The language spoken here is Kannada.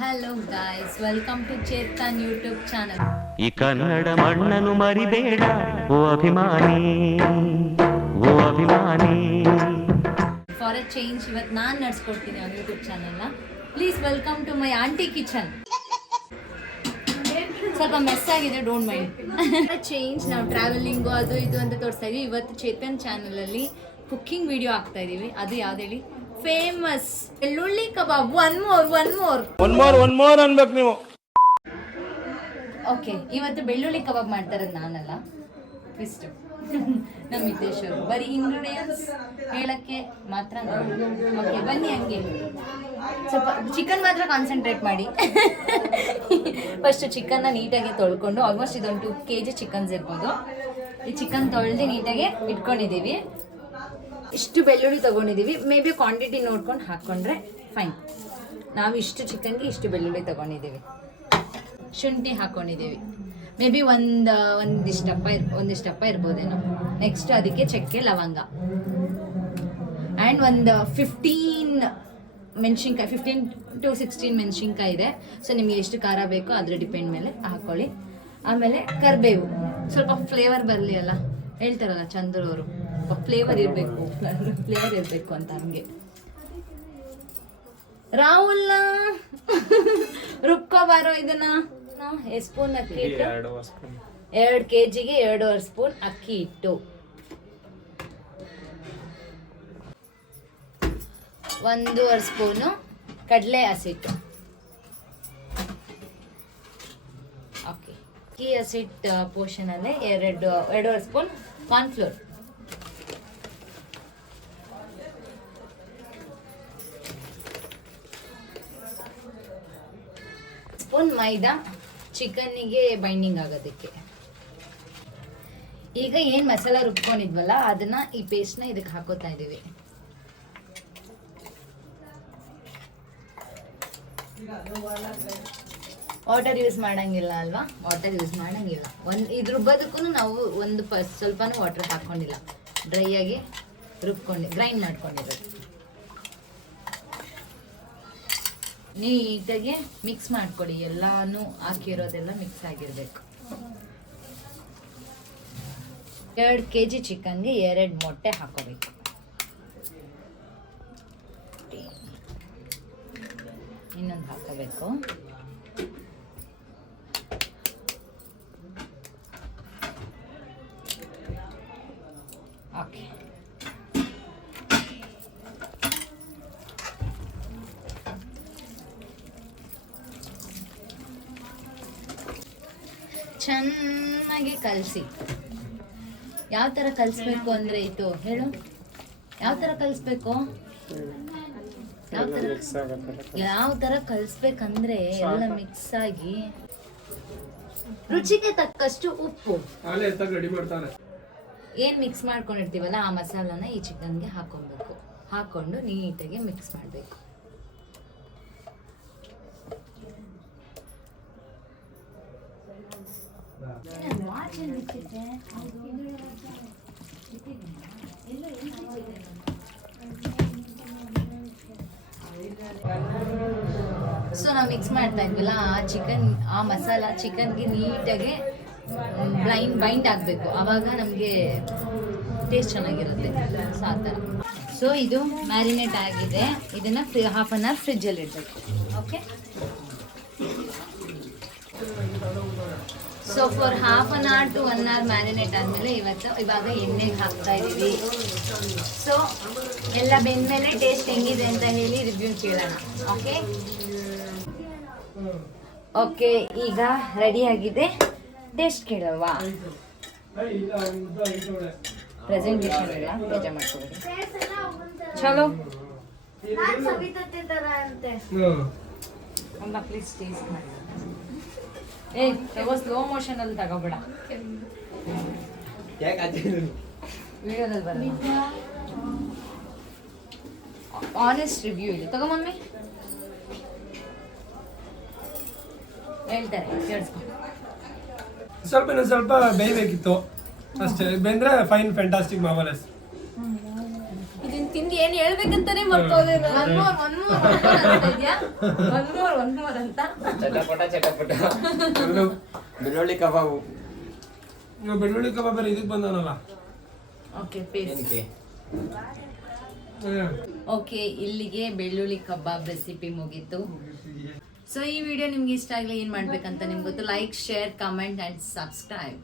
Hello guys, welcome to Chetan YouTube channel. ಈ ಕನ್ನಡ ಮಣ್ಣನ್ನು ಮರಿಬೇಡ ಓ ಅಭಿಮಾನಿ, ಓ ಅಭಿಮಾನಿ. ಫಾರ್ ಎ ಚೇಂಜ್ ಇವತ್ತು ನಾನು ನಡ್ಸ್ಕೊಡ್ತೀನಿ ಅವ್ರ ಯೂಟ್ಯೂಬ್ ಚಾನಲ್ನ. Please welcome to my aunty kitchen. ಸ್ವಲ್ಪ ಮೆಸ್ ಆಗಿದೆ, ಡೋಂಟ್ ಮೈಂಡ್. ಚೇಂಜ್ ನಾವು ಟ್ರಾವೆಲಿಂಗು ಅದು ಇದು ಅಂತ ತೋರಿಸ್ತಾ ಇದೀವಿ. ಇವತ್ತು ಚೇತನ್ ಚಾನಲಲ್ಲಿ ಕುಕ್ಕಿಂಗ್ ವಿಡಿಯೋ ಹಾಕ್ತಾ ಇದೀವಿ. ಅದು ಯಾವ್ದು ಹೇಳಿ? ಫೇಮಸ್ ಬೆಳ್ಳುಳ್ಳಿ ಕಬಾಬ್. ಒನ್ ಮೋರ್ ಅನ್ಬೇಕು ನೀವು. ಓಕೆ, ಇವತ್ತು ಬೆಳ್ಳುಳ್ಳಿ ಕಬಾಬ್ ಮಾಡ್ತಾರೆ, ನಾನಲ್ಲ, ಟ್ವಿಸ್ಟ್ ನಮ್ಮ ಹಿತೇಶ್ ಅವರು. ಬರೀ ಇಂಗ್ರೀಡಿಯೆಂಟ್ಸ್ ಹೇಳಕ್ಕೆ ಮಾತ್ರ. ಓಕೆ ಬನ್ನಿ, ಹಂಗೆ ಸ್ವಲ್ಪ ಚಿಕನ್ ಮಾತ್ರ ಕಾನ್ಸಂಟ್ರೇಟ್ ಮಾಡಿ. ಫಸ್ಟ್ ಚಿಕನ್ನ ನೀಟಾಗಿ ತೊಳ್ಕೊಂಡು, ಆಲ್ಮೋಸ್ಟ್ ಇದೊಂದು 2 kg ಚಿಕನ್ಸ್ ಇರ್ಬೋದು. ಈ ಚಿಕನ್ ತೊಳೆದು ನೀಟಾಗಿ ಇಟ್ಕೊಂಡಿದ್ದೀವಿ. ಇಷ್ಟು ಬೆಳ್ಳುಳ್ಳಿ ತೊಗೊಂಡಿದ್ದೀವಿ. ಮೇ ಬಿ ಕ್ವಾಂಟಿಟಿ ನೋಡ್ಕೊಂಡು ಹಾಕ್ಕೊಂಡ್ರೆ ಫೈನ್. ನಾವು ಇಷ್ಟು ಚಿಕನ್ಗೆ ಇಷ್ಟು ಬೆಳ್ಳುಳ್ಳಿ ತೊಗೊಂಡಿದ್ದೀವಿ. ಶುಂಠಿ ಹಾಕ್ಕೊಂಡಿದ್ದೀವಿ. ಮೇ ಬಿ ಒಂದಿಷ್ಟಪ್ಪ ಇರ್ಬೋದೇನೋ. ನೆಕ್ಸ್ಟ್ ಅದಕ್ಕೆ ಚಕ್ಕೆ ಲವಂಗ ಆ್ಯಂಡ್ ಒಂದು 15 ಮೆಣಸಿನ್ಕಾಯಿ, 15 to 16 ಮೆಣಸಿನ್ಕಾಯಿ ಇದೆ. ಸೊ ನಿಮಗೆ ಎಷ್ಟು ಖಾರ ಬೇಕೋ ಅದ್ರ ಡಿಪೆಂಡ್ ಮೇಲೆ ಹಾಕ್ಕೊಳ್ಳಿ. ಆಮೇಲೆ ಕರಿಬೇವು, ಸ್ವಲ್ಪ ಫ್ಲೇವರ್ ಬರಲಿ ಅಲ್ಲ, ಹೇಳ್ತಾರಲ್ಲ ಚಂದ್ರು ಅವರು, ಫ್ಲೇವರ್ ಇರಬೇಕು ಅಂತ. ಹಂಗೆ ರಾಹುಲ್ ರುಬ್ಕೋಬಾರೋ ಇದನ್ನ. ಎಷ್ಟು ಸ್ಪೂನ್ ಅಕ್ಕಿ ಹಿಟ್ಟು? 2 kgಗೆ 2.5 ಸ್ಪೂನ್ ಅಕ್ಕಿ ಹಿಟ್ಟು, 1.5 ಸ್ಪೂನು ಕಡಲೆ ಹಸಿಟ್ಟು. ಓಕೆ, ಅಕ್ಕಿ ಹಸಿಟ್ಟು ಪೋರ್ಷನಲ್ಲೇ 2.5 ಸ್ಪೂನ್ ಕಾರ್ನ್ಫ್ಲೋರ್, ಸ್ಪೂನ್ ಮೈದಾ, ಚಿಕನ್ನಿಗೆ ಬೈಂಡಿಂಗ್ ಆಗೋದಕ್ಕೆ. ಈಗ ಏನು ಮಸಾಲ ರುಬ್ಕೊಂಡಿದ್ವಲ್ಲ ಅದನ್ನ, ಈ ಪೇಸ್ಟ್ನ ಇದಕ್ಕೆ ಹಾಕೋತಾ ಇದ್ದೀವಿ. ವಾಟರ್ ಯೂಸ್ ಮಾಡಂಗಿಲ್ಲ ಅಲ್ವಾ? ವಾಟರ್ ಯೂಸ್ ಮಾಡಂಗಿಲ್ಲ. ಇದು ರುಬ್ಬೋದಕ್ಕೂ ನಾವು ಸ್ವಲ್ಪನೂ ವಾಟರ್ ಹಾಕ್ಕೊಂಡಿಲ್ಲ. ಡ್ರೈ ಆಗಿ ಗ್ರೈಂಡ್ ಮಾಡ್ಕೊಂಡಿರೋದು. ನೀಟಾಗಿ ಮಿಕ್ಸ್ ಮಾಡ್ಕೊಡಿ. ಎಲ್ಲಾನು ಹಾಕಿರೋದೆಲ್ಲ ಮಿಕ್ಸ್ ಆಗಿರ್ಬೇಕು. 2 kg ಚಿಕನ್ಗೆ 2 ಮೊಟ್ಟೆ ಹಾಕೋಬೇಕು. ಇನ್ನೊಂದು ಹಾಕೋಬೇಕು. ಓಕೆ, ಚೆನ್ನಾಗಿ ಕಲಸಿ. ಯಾವ ಥರ ಕಲಿಸ್ಬೇಕು ಅಂದರೆ, ಇದು ಹೇಳು, ಯಾವ ಥರ ಕಲಿಸ್ಬೇಕು? ಯಾವ ಥರ ಕಲಿಸ್ಬೇಕಂದ್ರೆ ಎಲ್ಲ ಮಿಕ್ಸ್ ಆಗಿ, ರುಚಿಗೆ ತಕ್ಕಷ್ಟು ಉಪ್ಪು, ಏನು ಮಿಕ್ಸ್ ಮಾಡ್ಕೊಂಡಿರ್ತೀವಲ್ಲ ಆ ಮಸಾಲಾನ ಈ ಚಿಕನ್ಗೆ ಹಾಕೊಬೇಕು. ಹಾಕೊಂಡು ನೀಟಾಗಿ ಮಿಕ್ಸ್ ಮಾಡಬೇಕು. ಸೊ ನಾವು ಮಿಕ್ಸ್ ಮಾಡ್ತಾ ಇದ್ವಲ್ಲ ಆ ಮಸಾಲ ಚಿಕನ್ಗೆ ನೀಟಾಗಿ ಬೈಂಡ್ ಆಗಬೇಕು. ಆವಾಗ ನಮಗೆ ಟೇಸ್ಟ್ ಚೆನ್ನಾಗಿರುತ್ತೆ. ಸೊ ಆ ಥರ. ಸೊ ಇದು ಮ್ಯಾರಿನೇಟ್ ಆಗಿದೆ. ಇದನ್ನು ಹಾಫ್ ಆನ್ ಅವರ್ ಫ್ರಿಜ್ಜಲ್ಲಿ ಇಡಬೇಕು. Okay, so for half an hour to 1 hour marinate ಆದಮೇಲೆ ಇವಾಗ ಎಣ್ಣೆಗೆ ಹಾಕ್ತಾ ಇದ್ದೀವಿ. ಸೊ ಎಲ್ಲ ಬೆಂದಮೇಲೆ ಟೇಸ್ಟ್ ಹೆಂಗಿದೆ ಅಂತ ಹೇಳಿ ರಿವ್ಯೂ ಕೇಳೋಣ. ಓಕೆ ಓಕೆ, ಈಗ ರೆಡಿ ಆಗಿದೆ. ಟೇಸ್ಟ್ ಕೇಳಲ್ವಾ? ಪ್ರೆಸೆಂಟೇಷನ್ ಇಲ್ಲ, ಬೇಜಾರು ಮಾಡ್ಕೋಬೇಡಿ. ಚಲೋ ಅಮ್ಮ, ಪ್ಲೀಸ್ ಟೇಸ್ಟ್ ಮಾಡಿ. ತಗೋ, ಸ್ಲೋ ಮೋಷನ್ ಅಲ್ಲಿ ತಗೋಬೇಡ, ವಿಡಿಯೋದಲ್ಲಿ ಬರಲ್ಲ. ಆನೆಸ್ಟ್ ರಿವ್ಯೂ ಇದೆ. ತಗೋ ಮಮ್ಮಿ, ಹೇಳ್ತಾರೆ, ಕೇಳಿಸ್ಕೊ. ಸ್ವಲ್ಪ ಬೇಯಬೇಕಿತ್ತು ಅಷ್ಟೇ. ಬೆಂದ್ರೆ ಫೈನ್, ಫ್ಯಾಂಟಾಸ್ಟಿಕ್, ಮಾರ್ವೆಲಸ್. ಇದನ್ನ ತಿಂದು ಏನ್ ಹೇಳ್ಬೇಕಂತಾನೆ ಮರ್ತೋದೆ ಒನ್ ಮೋರ್ ಅಂತ ಚಟಪಟ ಬೆಳ್ಳುಳ್ಳಿ ಕಬಾಬು. ಬೆಳ್ಳುಳ್ಳಿ ಕಬಾಬ್ ಬೇರೆ ಇದಕ್ಕೆ ಬಂದವನಲ್ಲ. Okay paste. ಏನಕ್ಕೆ? ಓಕೆ, ಇಲ್ಲಿಗೆ ಬೆಳ್ಳುಳ್ಳಿ ಕಬಾಬ್ ರೆಸಿಪಿ ಮುಗೀತು. ಸೊ ಈ ವಿಡಿಯೋ ನಿಮ್ಗೆ ಇಷ್ಟ ಆಗಲಿ ಏನ್ ಮಾಡ್ಬೇಕಂತ ನಿಮ್ಗೆ ಗೊತ್ತು. Like, share, comment and subscribe.